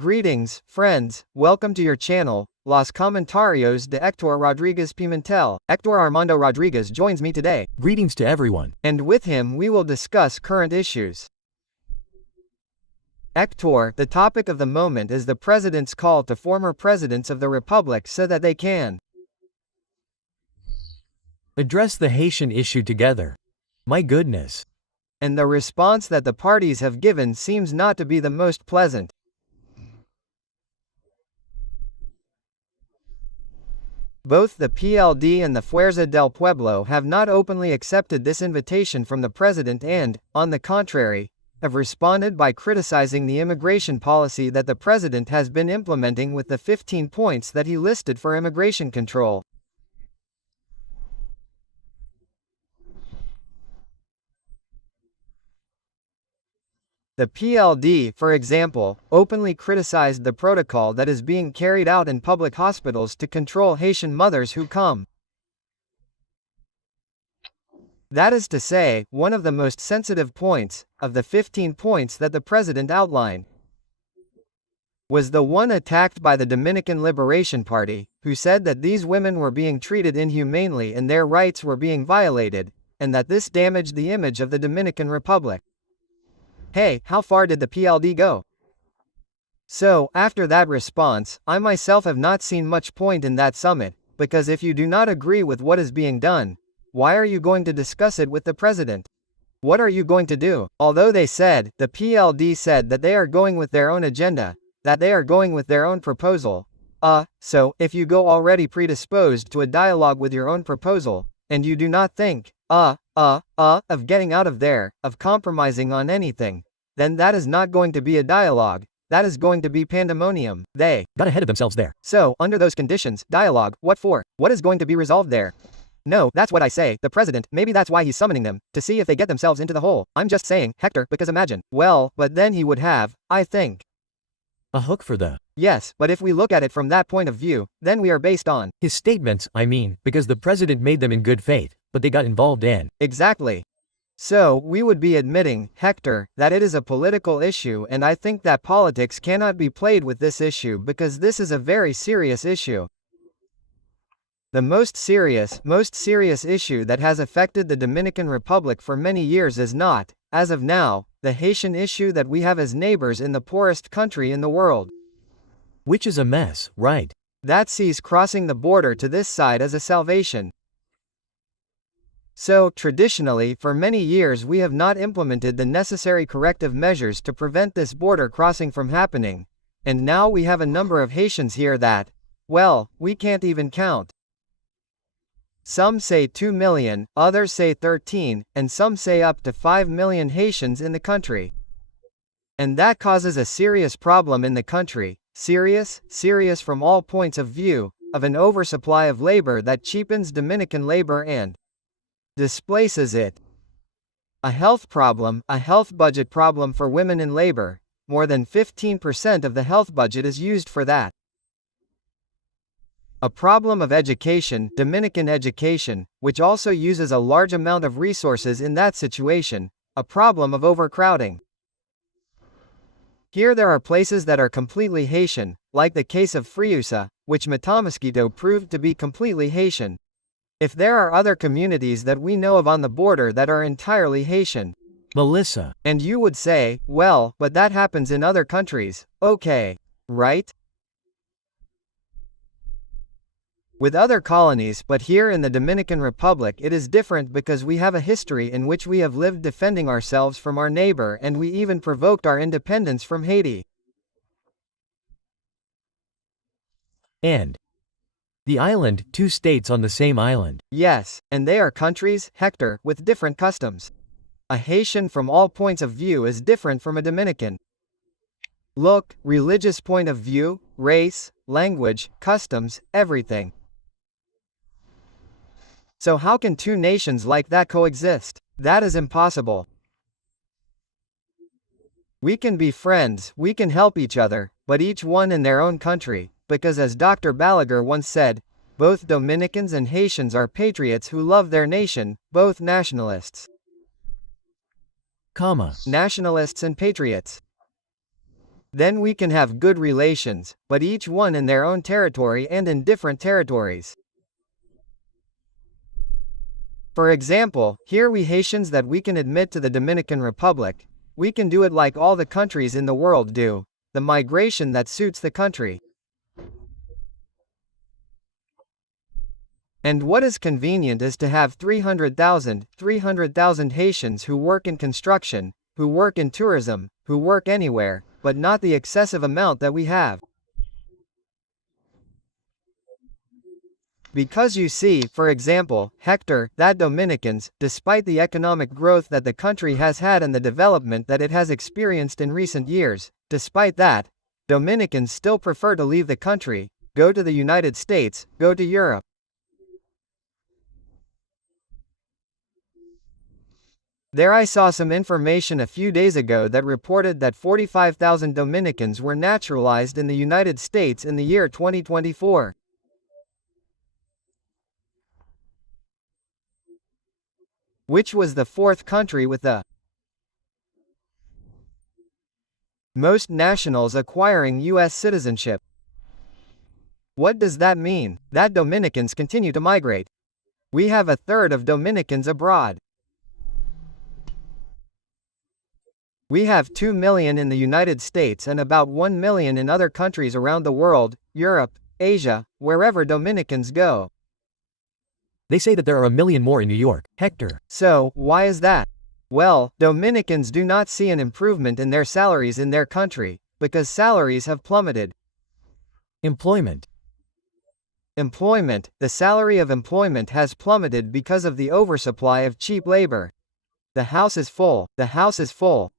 Greetings, friends, welcome to your channel, Los Comentarios de Hector Rodriguez Pimentel. Hector Armando Rodriguez joins me today. Greetings to everyone. And with him we will discuss current issues. Hector, the topic of the moment is the president's call to former presidents of the republic so that they can address the Haitian issue together. My goodness. And the response that the parties have given seems not to be the most pleasant. Both the PLD and the Fuerza del Pueblo have not openly accepted this invitation from the president and, on the contrary, have responded by criticizing the immigration policy that the president has been implementing with the 15 points that he listed for immigration control. The PLD, for example, openly criticized the protocol that is being carried out in public hospitals to control Haitian mothers who come. That is to say, one of the most sensitive points, of the 15 points that the president outlined, was the one attacked by the Dominican Liberation Party, who said that these women were being treated inhumanely and their rights were being violated, and that this damaged the image of the Dominican Republic. Hey, how far did the PLD go? So, after that response, I myself have not seen much point in that summit, because if you do not agree with what is being done, why are you going to discuss it with the president? What are you going to do? Although they said, the PLD said that they are going with their own agenda, that they are going with their own proposal. So, if you go already predisposed to a dialogue with your own proposal, and you do not think, of getting out of there, of compromising on anything, then that is not going to be a dialogue, that is going to be pandemonium. They got ahead of themselves there. So, under those conditions, dialogue, what for? What is going to be resolved there? No, that's what I say, the president, maybe that's why he's summoning them, to see if they get themselves into the hole. I'm just saying, Hector, because imagine, well, but then he would have, I think, a hook for the... Yes, but if we look at it from that point of view, then we are based on his statements, because the president made them in good faith, but they got involved in... Exactly. So, we would be admitting, Hector, that it is a political issue, and I think that politics cannot be played with this issue because this is a very serious issue. The most serious issue that has affected the Dominican Republic for many years is not, as of now, the Haitian issue that we have as neighbors in the poorest country in the world. Which is a mess, right? That sees crossing the border to this side as a salvation. So, traditionally, for many years we have not implemented the necessary corrective measures to prevent this border crossing from happening, and now we have a number of Haitians here that, well, we can't even count. Some say 2 million, others say 13, and some say up to 5 million Haitians in the country. And that causes a serious problem in the country, serious from all points of view, of an oversupply of labor that cheapens Dominican labor and displaces it. A health problem, a health budget problem for women in labor, more than 15% of the health budget is used for that. A problem of education, Dominican education, which also uses a large amount of resources in that situation, a problem of overcrowding. Here there are places that are completely Haitian, like the case of Friusa, which Matamosquito proved to be completely Haitian. If there are other communities that we know of on the border that are entirely Haitian, Melissa. And you would say, well, but that happens in other countries, okay, right? With other colonies, but here in the Dominican Republic it is different because we have a history in which we have lived defending ourselves from our neighbor and we even provoked our independence from Haiti. And the island, 2 states on the same island. Yes, and they are countries, Hector, with different customs. A Haitian from all points of view is different from a Dominican. Look, religious point of view, race, language, customs, everything. So how can 2 nations like that coexist? That is impossible. We can be friends, we can help each other, but each one in their own country, because as Dr. Balaguer once said, both Dominicans and Haitians are patriots who love their nation, both nationalists. Nationalists and patriots. Then we can have good relations, but each one in their own territory and in different territories. For example, here we Haitians that we can admit to the Dominican Republic. We can do it like all the countries in the world do. The migration that suits the country. And what is convenient is to have 300,000 Haitians who work in construction, who work in tourism, who work anywhere, but not the excessive amount that we have. Because you see, for example, Hector, that Dominicans, despite the economic growth that the country has had and the development that it has experienced in recent years, despite that, Dominicans still prefer to leave the country, go to the United States, go to Europe. There I saw some information a few days ago that reported that 45,000 Dominicans were naturalized in the United States in the year 2024. Which was the fourth country with the most nationals acquiring U.S. citizenship. What does that mean? That Dominicans continue to migrate. We have a third of Dominicans abroad. We have 2 million in the United States and about 1 million in other countries around the world, Europe, Asia, wherever Dominicans go. They say that there are 1 million more in New York, Hector. So, why is that? Well, Dominicans do not see an improvement in their salaries in their country, because salaries have plummeted. Employment. The salary of employment has plummeted because of the oversupply of cheap labor. The house is full.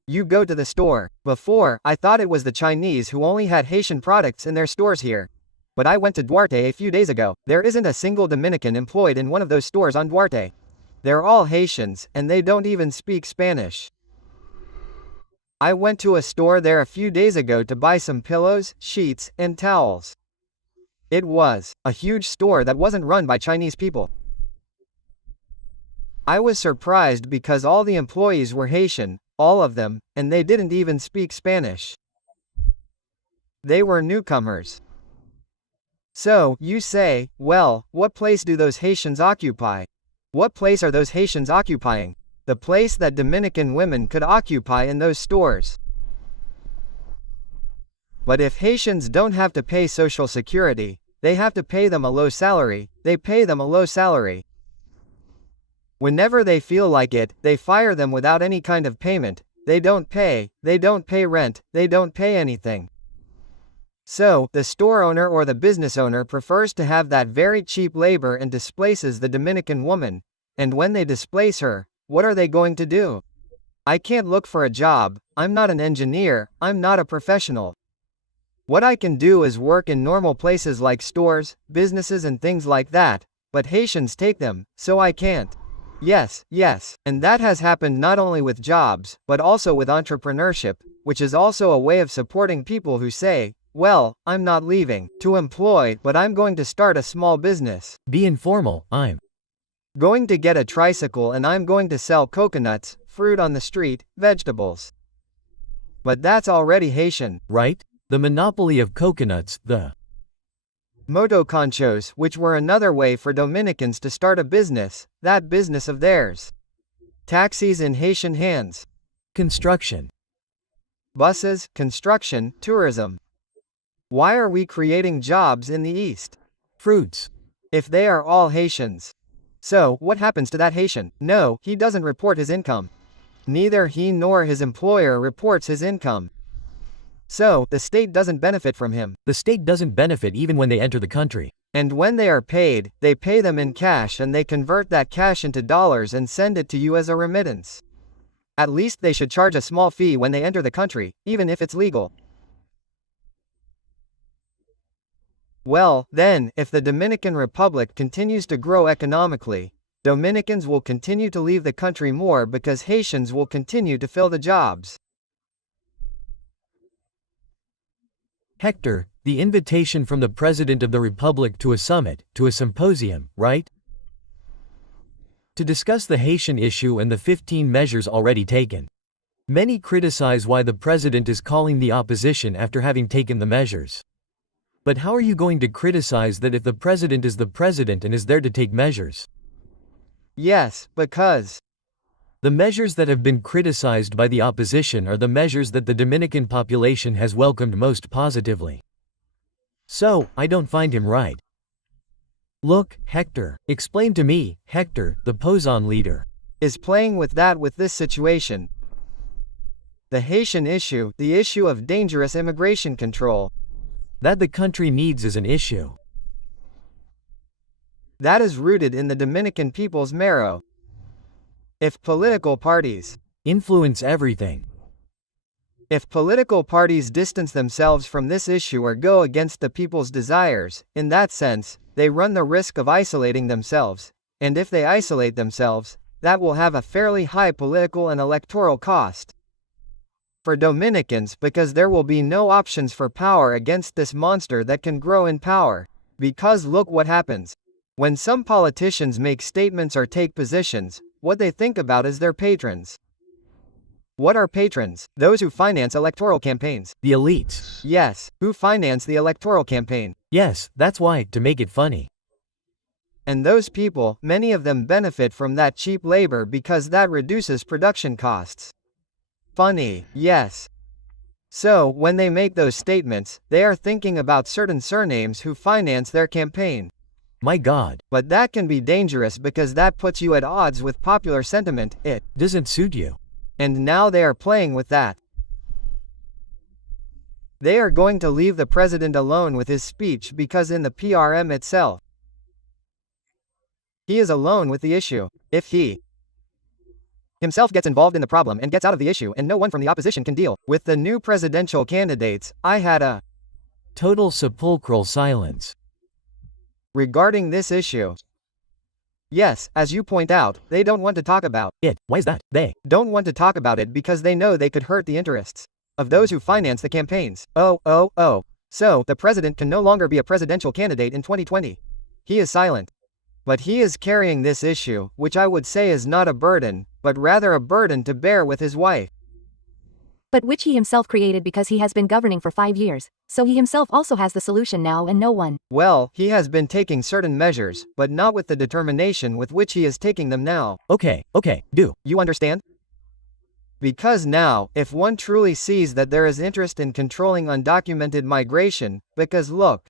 You go to the store. Before, I thought it was the Chinese who only had Haitian products in their stores here. But I went to Duarte a few days ago. There isn't a single Dominican employed in one of those stores on Duarte. They're all Haitians, and they don't even speak Spanish. I went to a store there a few days ago to buy some pillows, sheets, and towels. It was a huge store that wasn't run by Chinese people. I was surprised because all the employees were Haitian, all of them, and they didn't even speak Spanish. They were newcomers. So, you say, well, what place do those Haitians occupy? What place are those Haitians occupying? The place that Dominican women could occupy in those stores. But if Haitians don't have to pay Social Security, they have to pay them a low salary, they pay them a low salary. Whenever they feel like it, they fire them without any kind of payment. They don't pay rent, they don't pay anything. So, the store owner or the business owner prefers to have that very cheap labor and displaces the Dominican woman. And when they displace her, what are they going to do? I can't look for a job, I'm not an engineer, I'm not a professional. What I can do is work in normal places like stores, businesses and things like that, but Haitians take them, so I can't. Yes, and that has happened not only with jobs, but also with entrepreneurship, which is also a way of supporting people who say, well, I'm not leaving to employ, but I'm going to start a small business. Be informal, I'm going to get a tricycle and I'm going to sell coconuts, fruit on the street, vegetables. But that's already Haitian. Right? The monopoly of coconuts, the motoconchos, which were another way for Dominicans to start a business, that business of theirs. Taxis in Haitian hands. Construction. Buses, construction, tourism. Why are we creating jobs in the East? Fruits. If they are all Haitians. So, what happens to that Haitian? No, he doesn't report his income. Neither he nor his employer reports his income. So, the state doesn't benefit from him. The state doesn't benefit even when they enter the country. And when they are paid, they pay them in cash and they convert that cash into dollars and send it to you as a remittance. At least they should charge a small fee when they enter the country, even if it's legal. Well, then, if the Dominican Republic continues to grow economically, Dominicans will continue to leave the country more because Haitians will continue to fill the jobs. Hector, the invitation from the President of the Republic to a summit, to a symposium, right? To discuss the Haitian issue and the 15 measures already taken. Many criticize why the president is calling the opposition after having taken the measures. But how are you going to criticize that if the president is the president and is there to take measures? Yes, because the measures that have been criticized by the opposition are the measures that the Dominican population has welcomed most positively. So, I don't find him right. Look, Hector, explain to me, Hector, the Pozon leader, is playing with this situation. The Haitian issue, the issue of dangerous immigration control. That the country needs is an issue. That is rooted in the Dominican people's marrow. If political parties influence everything, if political parties distance themselves from this issue or go against the people's desires, in that sense, they run the risk of isolating themselves, and if they isolate themselves, that will have a fairly high political and electoral cost for Dominicans, because there will be no options for power against this monster that can grow in power. Because look what happens. When some politicians make statements or take positions, what they think about is their patrons. What are patrons? Those who finance electoral campaigns. The elites. Yes, who finance the electoral campaign. Yes, that's why, to make it funny. And those people, many of them benefit from that cheap labor because that reduces production costs. Funny, yes. So, when they make those statements, they are thinking about certain surnames who finance their campaign. My God. But that can be dangerous because that puts you at odds with popular sentiment. It doesn't suit you. And now they are playing with that. They are going to leave the president alone with his speech because in the PRM itself, he is alone with the issue. If he himself gets involved in the problem and gets out of the issue and no one from the opposition can deal with the new presidential candidates, I had a total sepulchral silence regarding this issue. Yes, as you point out, they don't want to talk about it. Why is that? They don't want to talk about it because they know they could hurt the interests of those who finance the campaigns. So, the president can no longer be a presidential candidate in 2020. He is silent. But he is carrying this issue, which I would say is not a burden, but rather a burden to bear with his wife. But which he himself created because he has been governing for 5 years, so he himself also has the solution now and no one. Well, he has been taking certain measures, but not with the determination with which he is taking them now. Okay, do you understand? Because now, if one truly sees that there is interest in controlling undocumented migration, because look,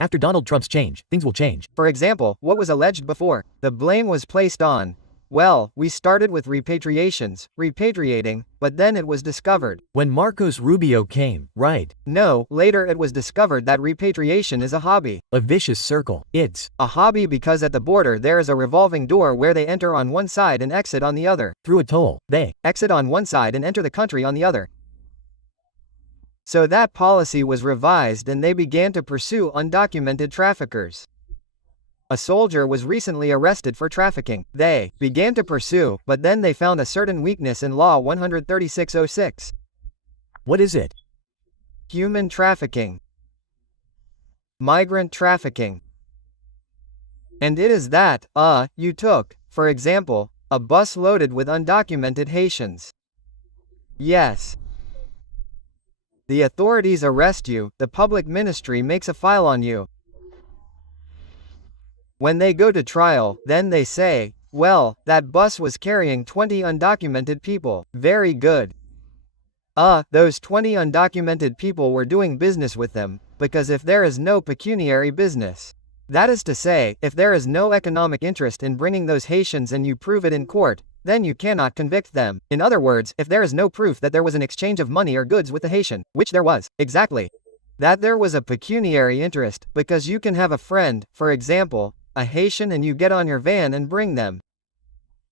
after Donald Trump's change, things will change. For example, what was alleged before? The blame was placed on, well, we started with repatriations, repatriating, but then it was discovered. When Marcos Rubio came, right? No, later it was discovered that repatriation is a hobby. A vicious circle. It's a hobby because at the border there is a revolving door where they enter on one side and exit on the other. Through a toll, they exit on one side and enter the country on the other. So that policy was revised and they began to pursue undocumented traffickers. A soldier was recently arrested for trafficking. They began to pursue, but then they found a certain weakness in Law 13606. What is it? Human trafficking. Migrant trafficking. And it is that, you took, for example, a bus loaded with undocumented Haitians. Yes. The authorities arrest you, the public ministry makes a file on you. When they go to trial, then they say, well, that bus was carrying 20 undocumented people. Very good. Those 20 undocumented people were doing business with them, because if there is no pecuniary business, that is to say, if there is no economic interest in bringing those Haitians and you prove it in court, then you cannot convict them. In other words, if there is no proof that there was an exchange of money or goods with the Haitian, which there was, exactly, that there was a pecuniary interest, because you can have a friend, for example, a Haitian, and you get on your van and bring them.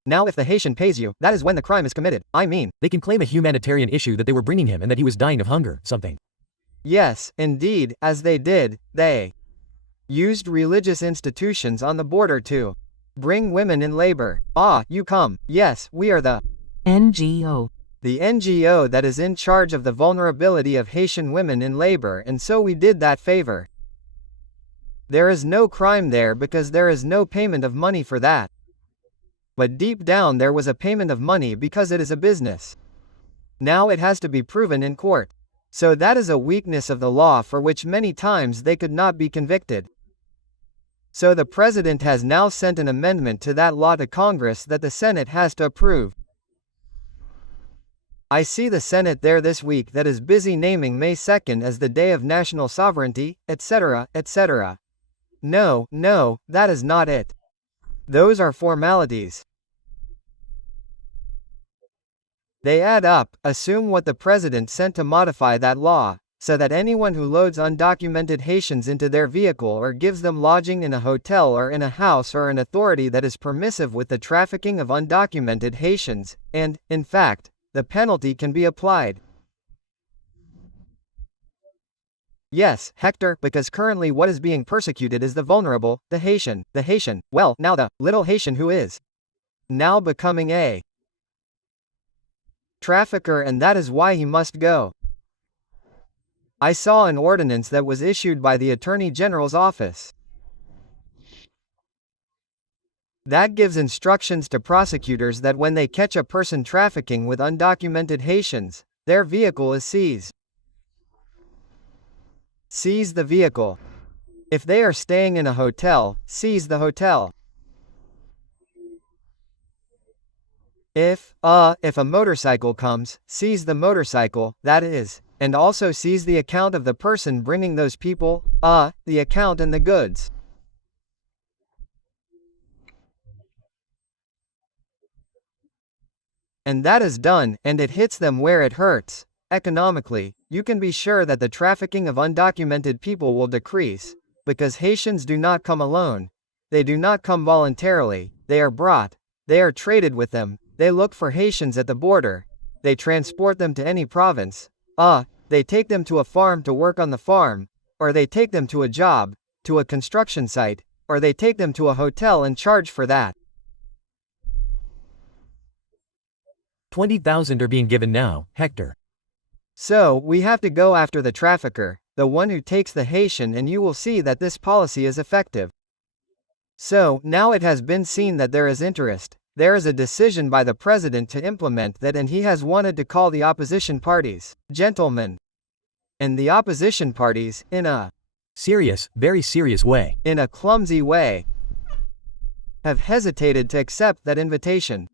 Now if the Haitian pays you, that is when the crime is committed. I mean, they can claim a humanitarian issue that they were bringing him and that he was dying of hunger, something. Yes, indeed, as they did, they used religious institutions on the border to bring women in labor. You come. Yes, we are the NGO. The NGO that is in charge of the vulnerability of Haitian women in labor, and so we did that favor. There is no crime there because there is no payment of money for that. But deep down there was a payment of money because it is a business. Now it has to be proven in court. So that is a weakness of the law for which many times they could not be convicted. So the president has now sent an amendment to that law to Congress that the Senate has to approve. I see the Senate there this week that is busy naming May 2nd as the Day of National Sovereignty, etc., etc. No, that is not it. Those are formalities. They add up. Assume what the president sent to modify that law, so that anyone who loads undocumented Haitians into their vehicle or gives them lodging in a hotel or in a house or an authority that is permissive with the trafficking of undocumented Haitians, and, in fact, the penalty can be applied. Yes, Hector, because currently what is being persecuted is the vulnerable, the Haitian, well, now the little Haitian who is now becoming a trafficker, and that is why he must go. I saw an ordinance that was issued by the Attorney General's office that gives instructions to prosecutors that when they catch a person trafficking with undocumented Haitians, their vehicle is seized. Seize the vehicle. If they are staying in a hotel, seize the hotel. If a motorcycle comes, seize the motorcycle, that is, and also seize the account of the person bringing those people, the account and the goods. And that is done, and it hits them where it hurts. Economically, you can be sure that the trafficking of undocumented people will decrease, because Haitians do not come alone. They do not come voluntarily, they are brought, they are traded with them, they look for Haitians at the border, they transport them to any province, they take them to a farm to work on the farm, or they take them to a job, to a construction site, or they take them to a hotel and charge for that. 20,000 are being given now, Hector. So, we have to go after the trafficker, the one who takes the Haitian, and you will see that this policy is effective. So, now it has been seen that there is interest, there is a decision by the president to implement that, and he has wanted to call the opposition parties, gentlemen. And the opposition parties, in a serious, very serious way, in a clumsy way, have hesitated to accept that invitation.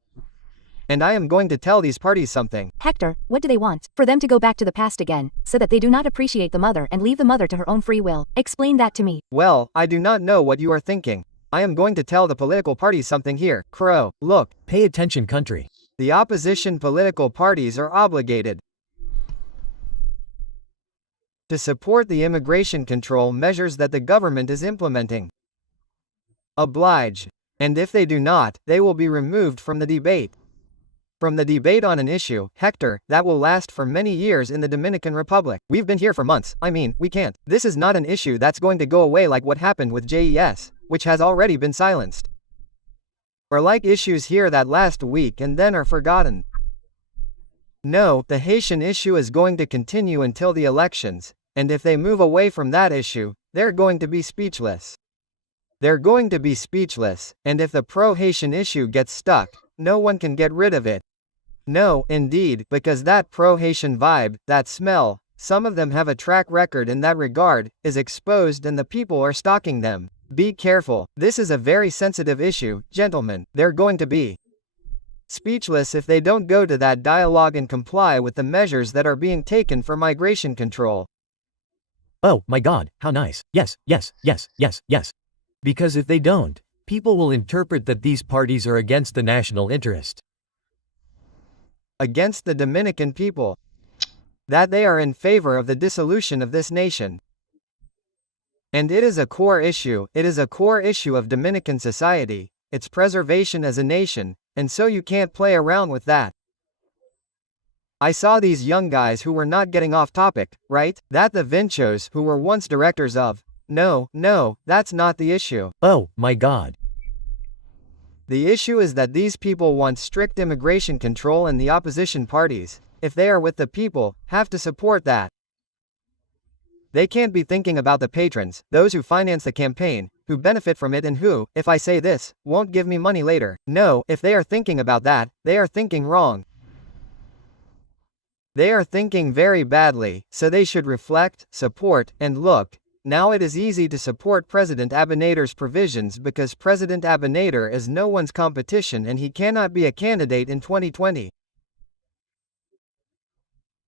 And I am going to tell these parties something. Hector, what do they want? For them to go back to the past again, so that they do not appreciate the mother and leave the mother to her own free will. Explain that to me. Well, I do not know what you are thinking. I am going to tell the political parties something here. Crow, look. Pay attention, country. The opposition political parties are obligated to support the immigration control measures that the government is implementing. Oblige. And if they do not, they will be removed from the debate. From the debate on an issue, Hector, that will last for many years in the Dominican Republic. We've been here for months, we can't. This is not an issue that's going to go away like what happened with JES, which has already been silenced. Or like issues here that last week and then are forgotten. No, the Haitian issue is going to continue until the elections, and if they move away from that issue, they're going to be speechless. They're going to be speechless, and if the pro-Haitian issue gets stuck, no one can get rid of it. No, indeed, because that pro-Haitian vibe, that smell, some of them have a track record in that regard, is exposed and the people are stalking them. Be careful, this is a very sensitive issue, gentlemen, they're going to be speechless if they don't go to that dialogue and comply with the measures that are being taken for migration control. Oh, my God, how nice. Yes. Because if they don't, people will interpret that these parties are against the national interest. Against the Dominican people. That they are in favor of the dissolution of this nation. And it is a core issue, it is a core issue of Dominican society, its preservation as a nation, and so you can't play around with that. I saw these young guys who were not getting off topic, right? That the Vinchos who were once directors of. No, that's not the issue. Oh, my God. The issue is that these people want strict immigration control, and the opposition parties, if they are with the people, have to support that. They can't be thinking about the patrons, those who finance the campaign, who benefit from it and who, if I say this, won't give me money later. No, if they are thinking about that, they are thinking wrong. They are thinking very badly, so they should reflect, support, and look. Now it is easy to support President Abinader's provisions because President Abinader is no one's competition and he cannot be a candidate in 2020.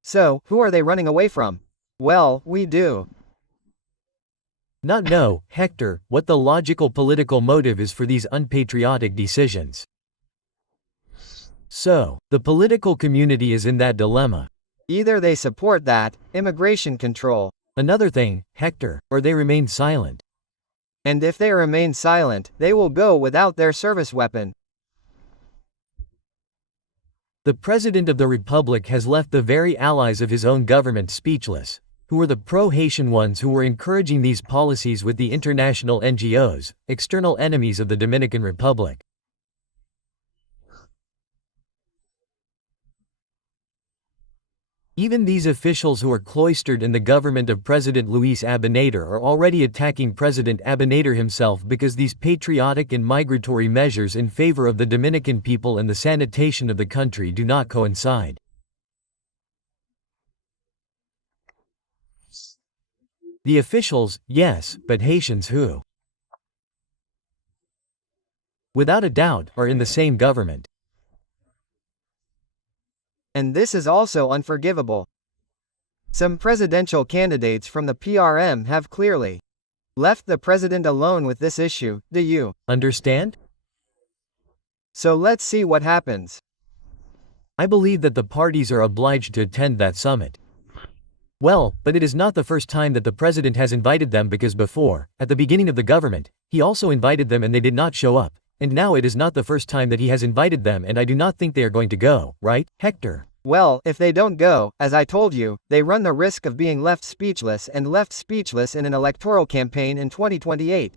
So, who are they running away from? Well, we do not know, Hector, what the logical political motive is for these unpatriotic decisions. So, the political community is in that dilemma. Either they support that, immigration control. Another thing, Hector, or they remain silent. And if they remain silent, they will go without their service weapon. The President of the Republic has left the very allies of his own government speechless, who were the pro-Haitian ones who were encouraging these policies with the international NGOs, external enemies of the Dominican Republic. Even these officials who are cloistered in the government of President Luis Abinader are already attacking President Abinader himself because these patriotic and migratory measures in favor of the Dominican people and the sanitation of the country do not coincide. The officials, yes, but Haitians who, without a doubt, are in the same government. And this is also unforgivable. Some presidential candidates from the PRM have clearly left the president alone with this issue. Do you understand? So let's see what happens. I believe that the parties are obliged to attend that summit. Well, but it is not the first time that the president has invited them because before, at the beginning of the government, he also invited them and they did not show up. And now it is not the first time that he has invited them and I do not think they are going to go, right, Hector? Well, if they don't go, as I told you, they run the risk of being left speechless in an electoral campaign in 2028.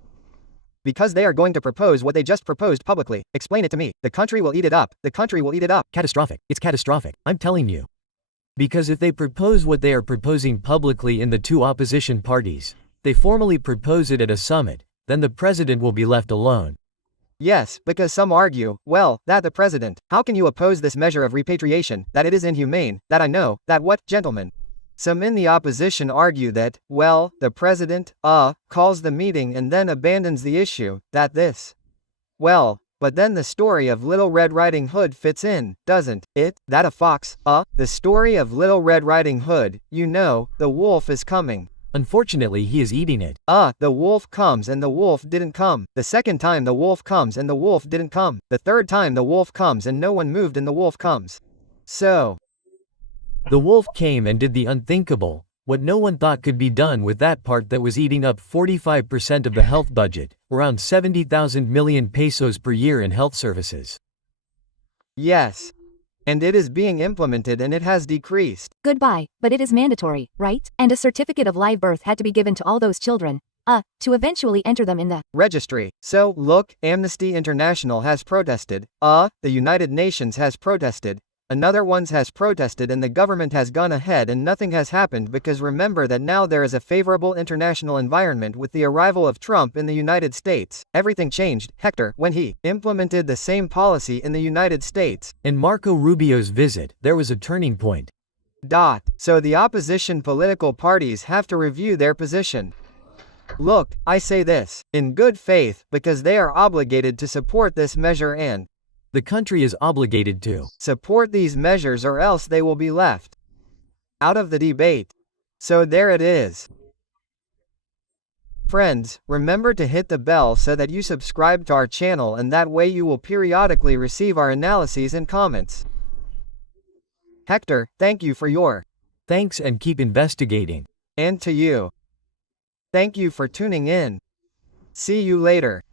Because they are going to propose what they just proposed publicly. Explain it to me. The country will eat it up. The country will eat it up. Catastrophic. It's catastrophic. I'm telling you. Because if they propose what they are proposing publicly in the two opposition parties, they formally propose it at a summit, then the president will be left alone. Yes, because some argue, well, that the president, how can you oppose this measure of repatriation, that it is inhumane, that I know, that what, gentlemen? Some in the opposition argue that, well, the president, calls the meeting and then abandons the issue, that this. Well, but then the story of Little Red Riding Hood fits in, doesn't it? That a fox, the story of Little Red Riding Hood, you know, the wolf is coming. Unfortunately, he is eating it. The wolf comes and the wolf didn't come. The second time the wolf comes and the wolf didn't come. The third time the wolf comes and no one moved and the wolf comes. So, the wolf came and did the unthinkable, what no one thought could be done with that part that was eating up 45% of the health budget, around 70,000 million pesos per year in health services. Yes. And it is being implemented and it has decreased. Goodbye, but it is mandatory, right? And a certificate of live birth had to be given to all those children, to eventually enter them in the registry. So, look, Amnesty International has protested, the United Nations has protested, another ones has protested and the government has gone ahead and nothing has happened because remember that now there is a favorable international environment with the arrival of Trump in the United States. Everything changed, Hector, when he implemented the same policy in the United States. In Marco Rubio's visit, there was a turning point. So the opposition political parties have to review their position. Look, I say this, in good faith, because they are obligated to support this measure and the country is obligated to support these measures or else they will be left out of the debate. So there it is. Friends, remember to hit the bell so that you subscribe to our channel and that way you will periodically receive our analyses and comments. Hector, thank you for your thanks and keep investigating. And to you. Thank you for tuning in. See you later.